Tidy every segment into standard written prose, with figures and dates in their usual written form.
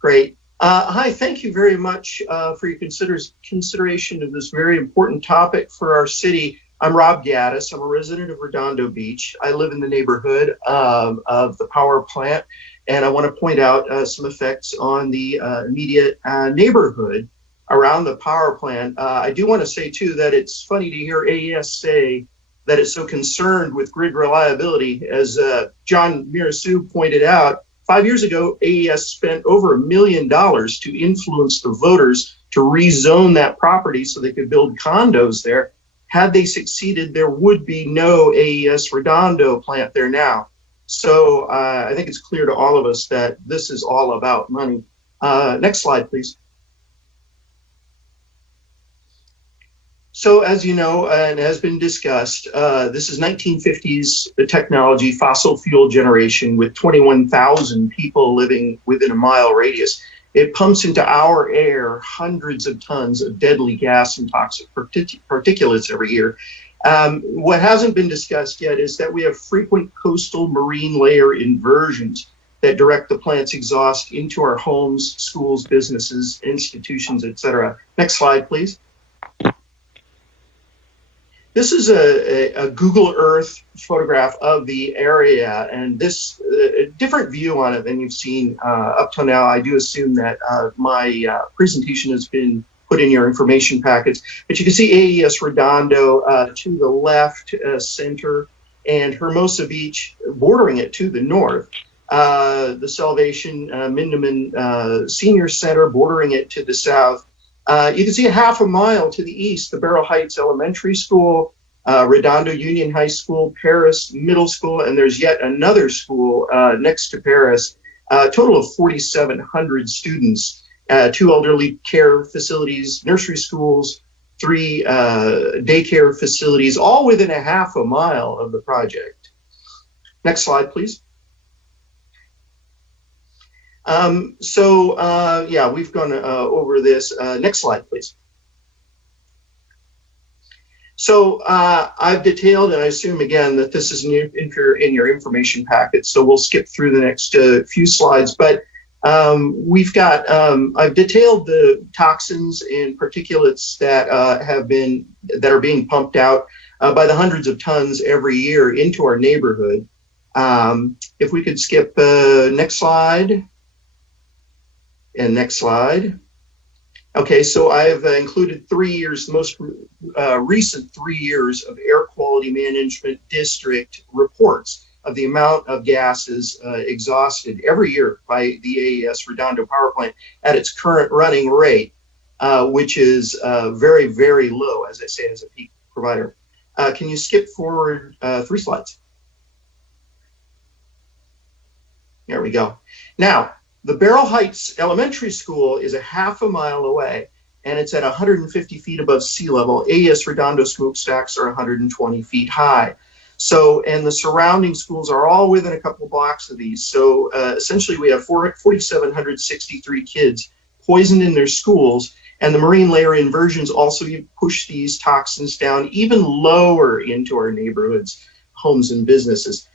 Great. Hi, thank you very much for your consideration of this very important topic for our city. I'm Rob Gaddis. I'm a resident of Redondo Beach. I live in the neighborhood of the power plant, and I want to point out some effects on the immediate neighborhood around the power plant. I do want to say, too, that it's funny to hear AES say that it's so concerned with grid reliability. As John Mirasu pointed out, 5 years ago, AES spent over $1 million to influence the voters to rezone that property so they could build condos there. Had they succeeded, there would be no AES Redondo plant there now. So I think it's clear to all of us that this is all about money. Next slide, please. So as you know, and has been discussed, this is 1950s technology, fossil fuel generation with 21,000 people living within a mile radius. It pumps into our air hundreds of tons of deadly gas and toxic particulates every year. What hasn't been discussed yet is that we have frequent coastal marine layer inversions that direct the plant's exhaust into our homes, schools, businesses, institutions, etc. Next slide, please. This is a Google Earth photograph of the area, and this a different view on it than you've seen up till now. I do assume that my presentation has been put in your information packets, but you can see AES Redondo to the left center, and Hermosa Beach bordering it to the north. The Salvation Mindeman Senior Center bordering it to the south. You can see a half a mile to the east, the Barrel Heights Elementary School, Redondo Union High School, Paris Middle School, and there's yet another school next to Paris. A total of 4,700 students, 2 elderly care facilities, nursery schools, 3 daycare facilities, all within a half a mile of the project. Next slide, please. Yeah, we've gone over this. Next slide, please. So I've detailed, and I assume again that this is in your information packet, so we'll skip through the next few slides, but we've got, I've detailed the toxins and particulates that are being pumped out by the hundreds of tons every year into our neighborhood. If we could skip next slide. And next slide. Okay, so I've included 3 years, the most recent 3 years of air quality management district reports of the amount of gases exhausted every year by the AES Redondo power plant at its current running rate, which is very, very low, as I say, as a peak provider. Can you skip forward 3 slides? There we go. Now, the Barrel Heights Elementary School is a half a mile away, and it's at 150 feet above sea level. AES Redondo smokestacks are 120 feet high. So, and the surrounding schools are all within a couple of blocks of these. So essentially we have 4,763 kids poisoned in their schools, and the marine layer inversions also push these toxins down even lower into our neighborhoods, homes, and businesses.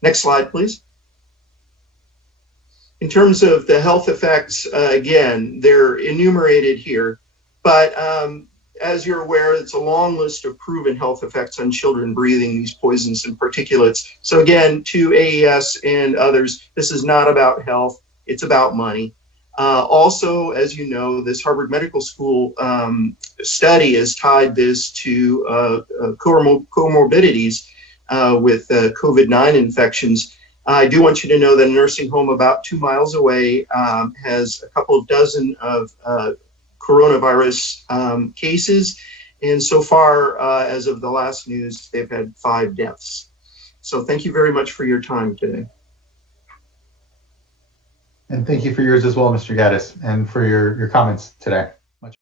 Next slide, please. In terms of the health effects, again, they're enumerated here, but as you're aware, it's a long list of proven health effects on children breathing these poisons and particulates. So again, to AES and others, this is not about health, it's about money. Also, as you know, this Harvard Medical School study has tied this to comorbidities with COVID-19 infections. I do want you to know that a nursing home about 2 miles away has a couple of dozen of coronavirus cases. And so far, as of the last news, they've had 5 deaths. So thank you very much for your time today. And thank you for yours as well, Mr. Gaddis, and for your comments today.